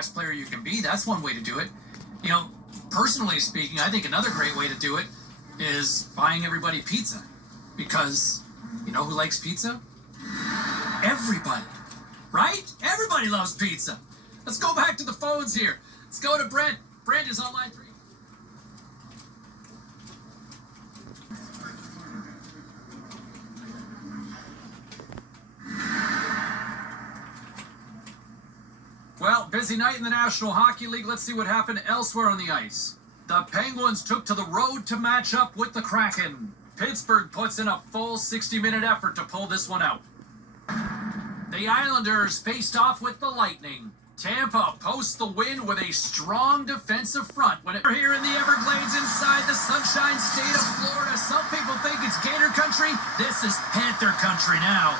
best player you can be. That's one way to do it. You know, personally speaking, I think another great way to do it is buying everybody pizza. Because, you know who likes pizza? Everybody. Right? Everybody loves pizza. Let's go back to the phones here. Let's go to Brent. Brent is on line 3. Well, busy night in the National Hockey League. Let's see what happened elsewhere on the ice. The Penguins took to the road to match up with the Kraken. Pittsburgh puts in a full 60-minute effort to pull this one out. The Islanders faced off with the Lightning. Tampa posts the win with a strong defensive front. When we're here in the Everglades inside the Sunshine State of Florida, some people think it's Gator country. This is Panther country now.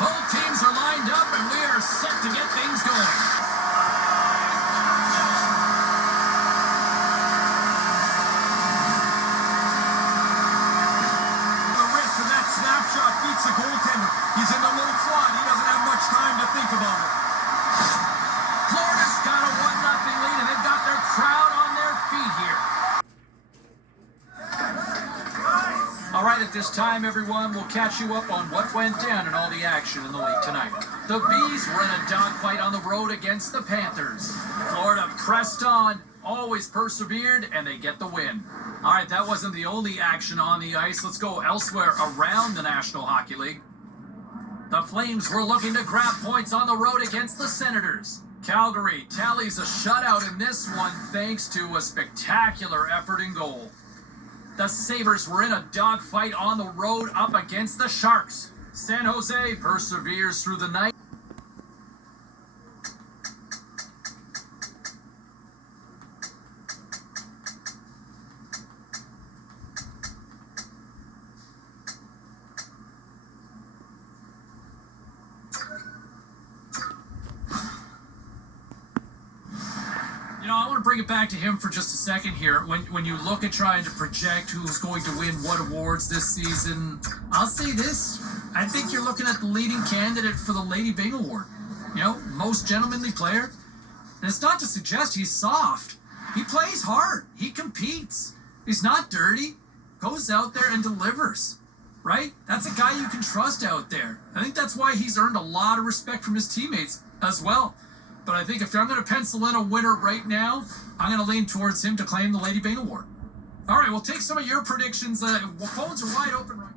Both teams are lined up and we are set to get things going. Snapshot beats the goaltender. He's in the little slot. He doesn't have much time to think about it. Florida's got a 1-0 lead, and they've got their crowd on their feet here. All right, at this time, everyone, we'll catch you up on what went down in all the action in the league tonight. The Bees were in a dogfight on the road against the Panthers. Florida pressed on, always persevered, and they get the win. All right, that wasn't the only action on the ice. Let's go elsewhere around the National Hockey League. The Flames were looking to grab points on the road against the Senators. Calgary tallies a shutout in this one thanks to a spectacular effort in goal. The Sabres were in a dogfight on the road up against the Sharks. San Jose perseveres through the night. I want to bring it back to him for just a second here. When you look at trying to project who's going to win what awards this season, I'll say this. I think you're looking at the leading candidate for the Lady Byng Award. You know, most gentlemanly player. And it's not to suggest he's soft. He plays hard. He competes. He's not dirty. Goes out there and delivers. Right? That's a guy you can trust out there. I think that's why he's earned a lot of respect from his teammates as well. But I think if I'm going to pencil in a winner right now, I'm going to lean towards him to claim the Lady Byng Award. All right, we'll take some of your predictions. Phones are wide open right now.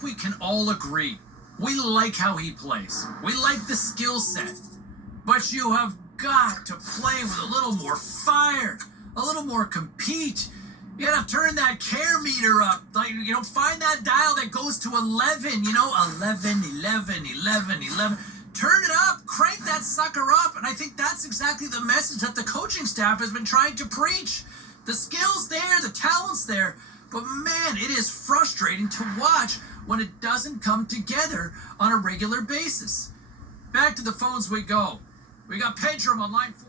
We can all agree. We like how he plays. We like the skill set. But you have got to play with a little more fire, a little more compete. You gotta turn that care meter up. Like, you know, find that dial that goes to 11, you know, 11, 11, 11, 11. Turn it up, crank that sucker up. And I think that's exactly the message that the coaching staff has been trying to preach. The skill's there, the talent's there. But man, it is frustrating to watch when it doesn't come together on a regular basis. Back to the phones we go. We got Pedram on line 4.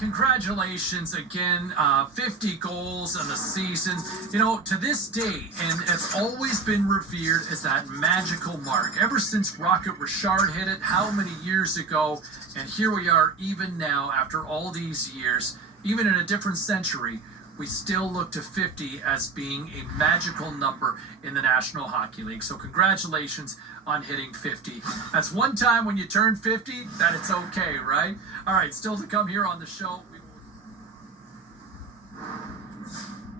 Congratulations again, 50 goals in the season. You know, to this day, and it's always been revered as that magical mark. Ever since Rocket Richard hit it, how many years ago? And here we are, even now, after all these years, even in a different century, we still look to 50 as being a magical number in the National Hockey League. So congratulations on hitting 50. That's one time when you turn 50 that it's okay, right? All right, still to come here on the show.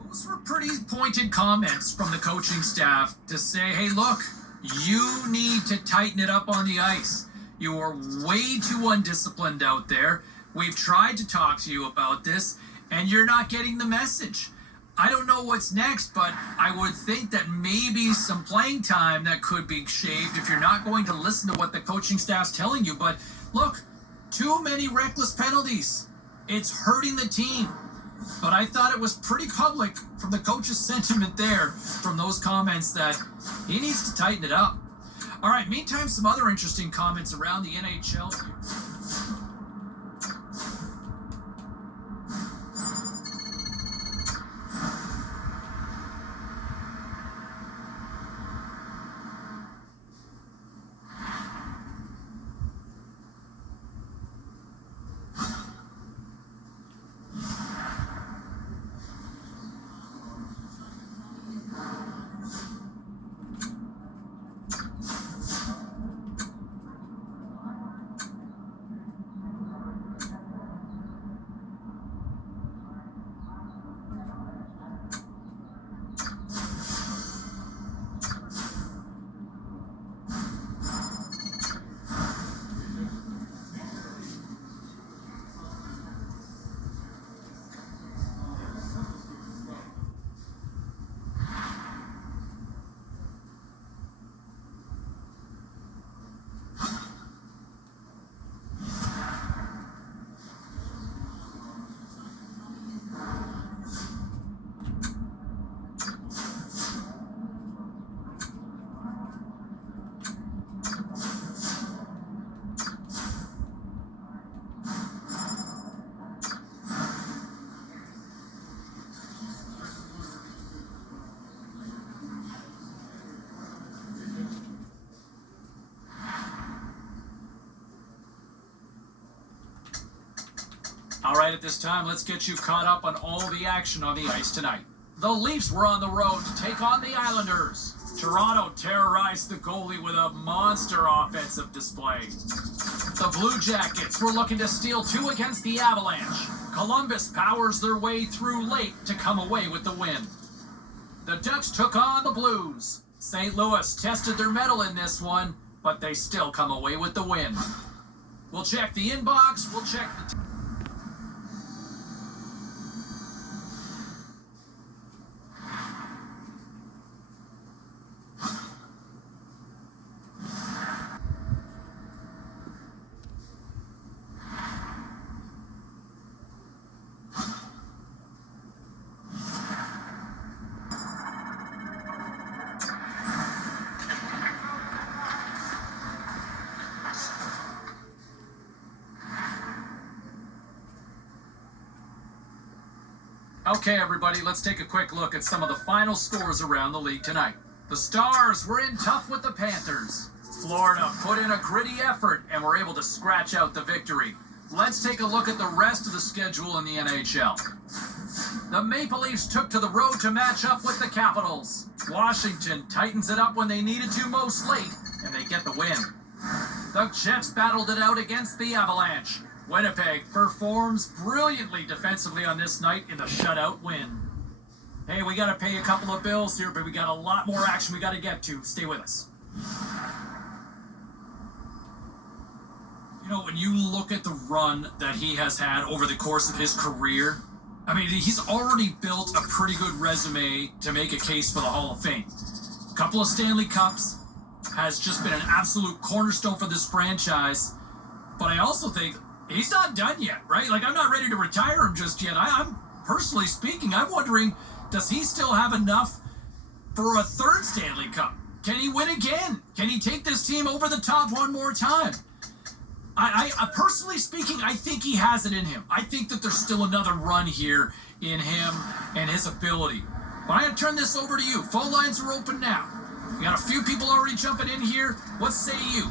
Those were pretty pointed comments from the coaching staff to say, hey, look, you need to tighten it up on the ice. You are way too undisciplined out there. We've tried to talk to you about this, and you're not getting the message. I don't know what's next, but I would think that maybe some playing time that could be shaved if you're not going to listen to what the coaching staff's telling you. But look, too many reckless penalties. It's hurting the team. But I thought it was pretty public from the coach's sentiment there, from those comments, that he needs to tighten it up. All right, meantime, some other interesting comments around the NHL. All right, at this time, let's get you caught up on all the action on the ice tonight. The Leafs were on the road to take on the Islanders. Toronto terrorized the goalie with a monster offensive display. The Blue Jackets were looking to steal 2 against the Avalanche. Columbus powers their way through late to come away with the win. The Ducks took on the Blues. St. Louis tested their mettle in this one, but they still come away with the win. We'll check the inbox, we'll check the... Okay, everybody, let's take a quick look at some of the final scores around the league tonight. The Stars were in tough with the Panthers. Florida put in a gritty effort and were able to scratch out the victory. Let's take a look at the rest of the schedule in the NHL. The Maple Leafs took to the road to match up with the Capitals. Washington tightens it up when they needed to most late, and they get the win. The Jets battled it out against the Avalanche. Winnipeg performs brilliantly defensively on this night in the shutout win. Hey, we got to pay a couple of bills here, but we got a lot more action we got to get to. Stay with us. You know, when you look at the run that he has had over the course of his career, I mean, he's already built a pretty good resume to make a case for the Hall of Fame. A couple of Stanley Cups, has just been an absolute cornerstone for this franchise. But I also think he's not done yet, right? Like, I'm not ready to retire him just yet. I'm personally speaking, I'm wondering, does he still have enough for a third Stanley Cup? Can he win again? Can he take this team over the top one more time? I personally speaking, I think he has it in him. I think that there's still another run here in him and his ability. But I'm going to turn this over to you. Phone lines are open now. We got a few people already jumping in here. What say you?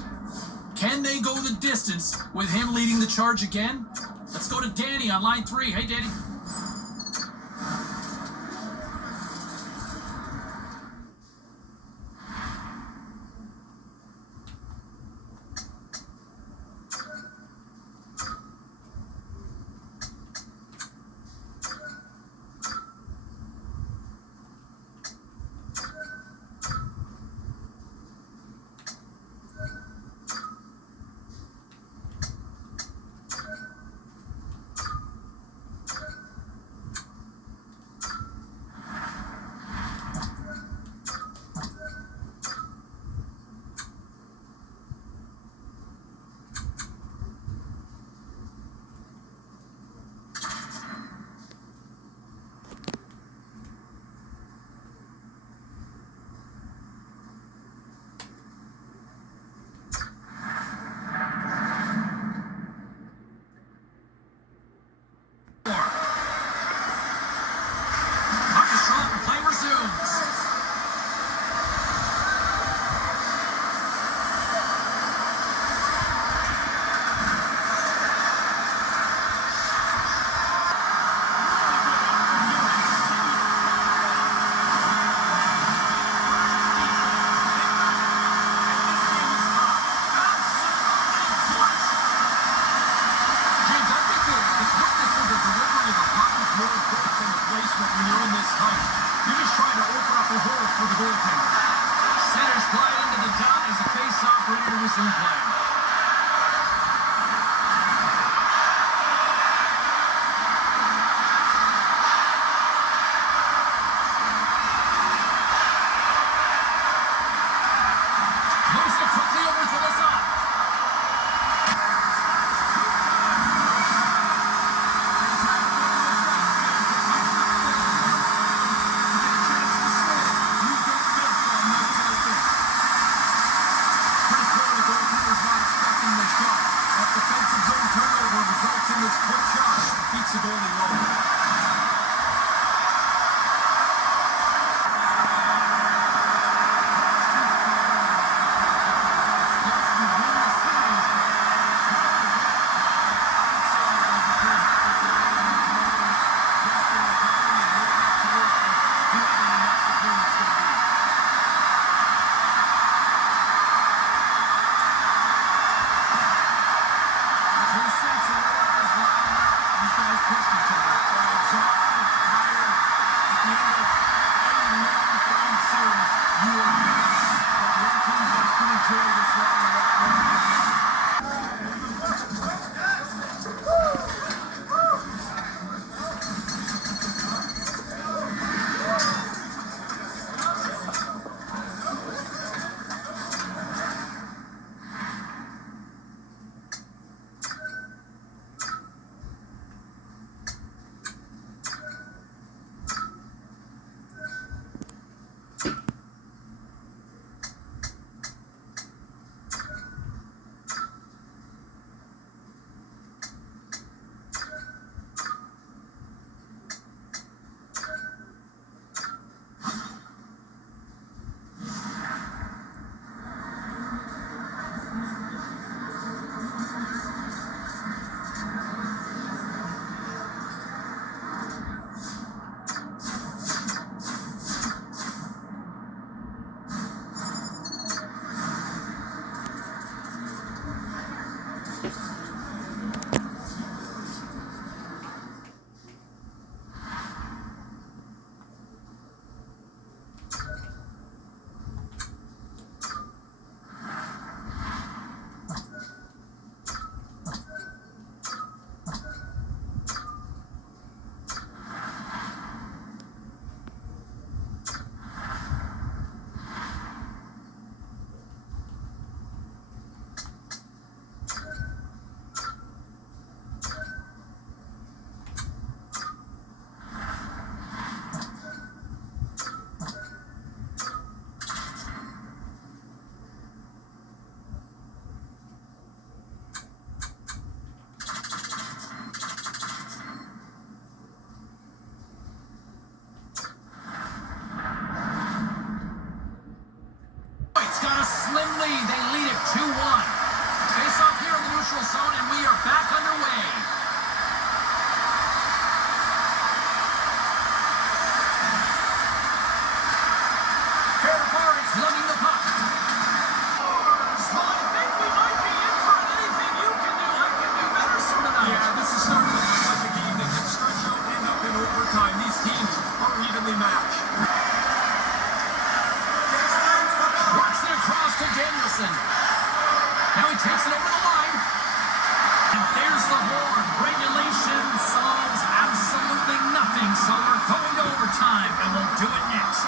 Can they go the distance with him leading the charge again? Let's go to Danny on line 3. Hey, Danny. match. Works it across to Danielson. Now he takes it over the line. And there's the horn. Regulation solves absolutely nothing, so we're going to overtime, and we'll do it next.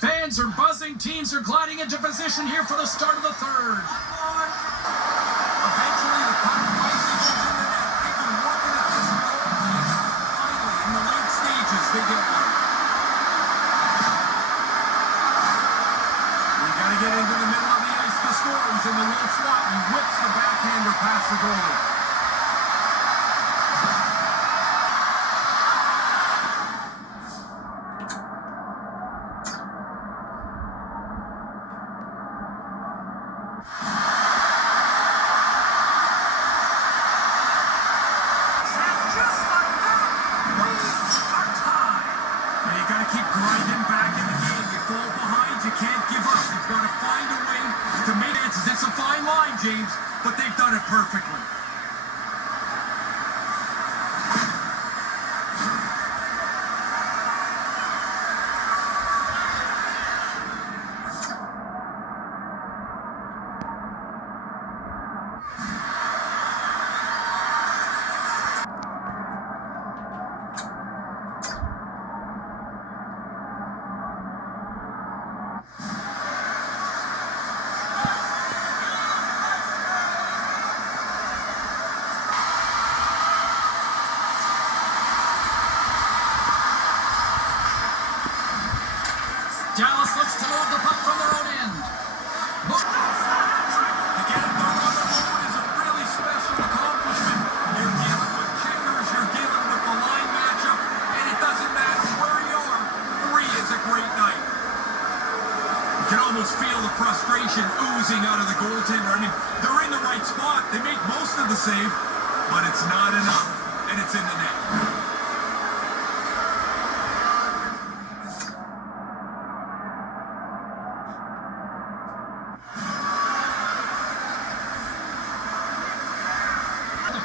Fans are buzzing opposing teams are gliding into position here for the start of the third. Eventually, the puck finally goes in the net. They've been working at this goal. Finally, in the late stages, they get one. We got to get into the middle of the ice to score. He's in the low slot and whips the backhander past the goalie. It's a fine line, James, but they've done it perfectly. Dallas looks to load the puck from their own end. To get it done on the road is a really special accomplishment. You're dealing with kickers, you're dealing with the line matchup, and it doesn't matter where you are. 3 is a great night. You can almost feel the frustration oozing out of the goaltender. I mean, they're in the right spot. They make most of the save, but it's not enough, and it's in the net.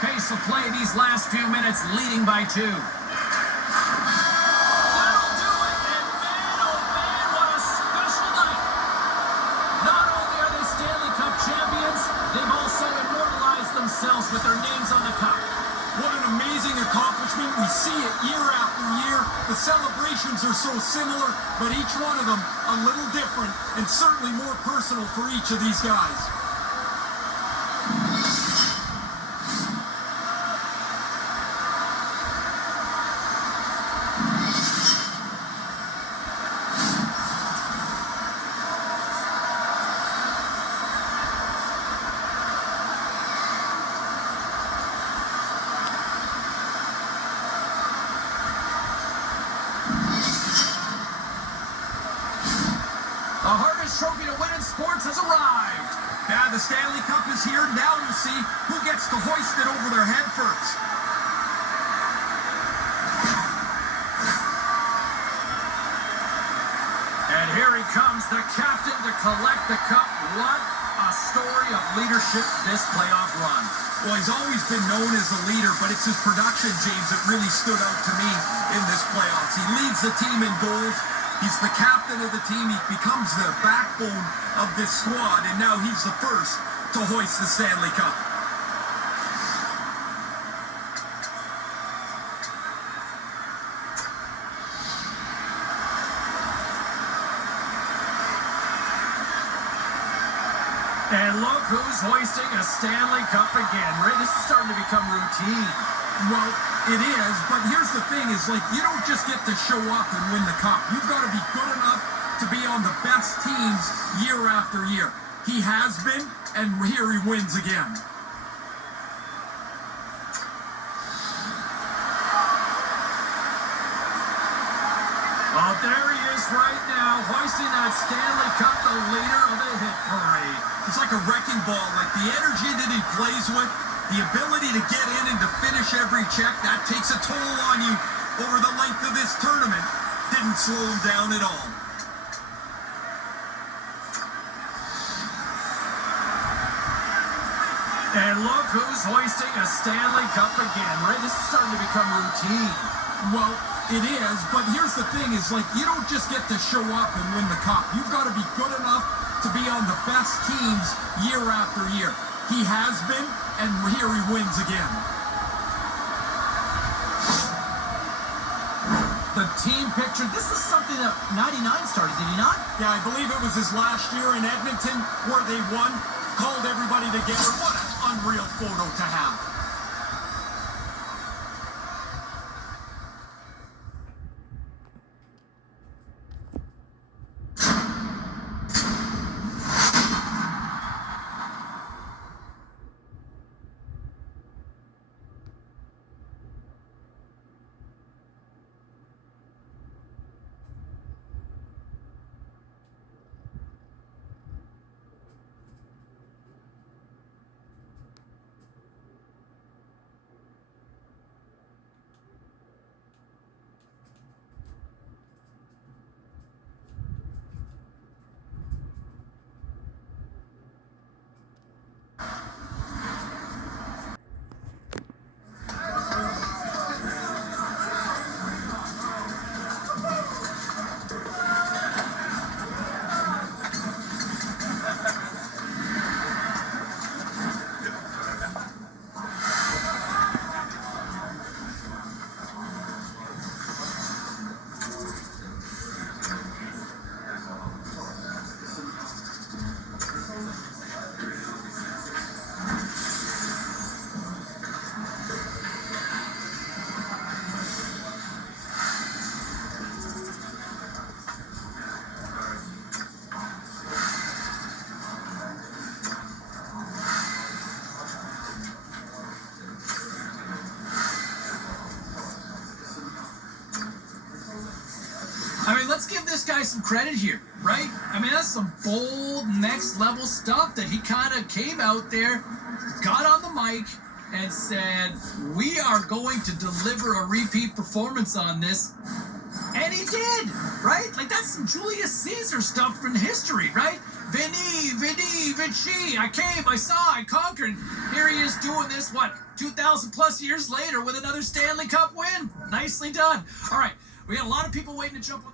Pace of play these last few minutes, leading by 2. That'll do it, and man, oh man, what a special night. Not only are they Stanley Cup champions, they've also immortalized themselves with their names on the cup. What an amazing accomplishment. We see it year after year. The celebrations are so similar, but each one of them a little different, and certainly more personal for each of these guys. The hardest trophy to win in sports has arrived. Yeah, the Stanley Cup is here. Now we'll see who gets to hoist it over their head first. And here he comes, the captain to collect the cup. What a story of leadership this playoff run. Well, he's always been known as a leader, but it's his production, James, that really stood out to me in this playoffs. He leads the team in goals. He's the captain of the team. He becomes the backbone of this squad, and now he's the first to hoist the Stanley Cup. And look who's hoisting a Stanley Cup again. Ray, this is starting to become routine. Well, it is, but here's the thing, is like, you don't just get to show up and win the cup. You've got to be good enough to be on the best teams year after year. He has been, and here he wins again. Well, there he is right now, hoisting that Stanley Cup, the leader of the hit parade. It's like a wrecking ball, like the energy that he plays with, the ability to get in and to finish every check, that takes a toll on you over the length of this tournament. Didn't slow him down at all. And look who's hoisting a Stanley Cup again. Ray, this is starting to become routine. Well, it is, but here's the thing, is like, you don't just get to show up and win the cup. You've got to be good enough to be on the best teams year after year. He has been, and here he wins again. The The team picture. This is something that 99 started, did he not? Yeah, I believe it was his last year in Edmonton where they won, called everybody together. What an unreal photo to have. I mean, let's give this guy some credit here, right? I mean, that's some bold, next-level stuff that he kind of came out there, got on the mic, and said, we are going to deliver a repeat performance on this. And he did, right? Like, that's some Julius Caesar stuff from history, right? Veni, Vici, I came, I saw, I conquered. Here he is doing this, 2,000 plus years later with another Stanley Cup win. Nicely done. All right, we got a lot of people waiting to jump on.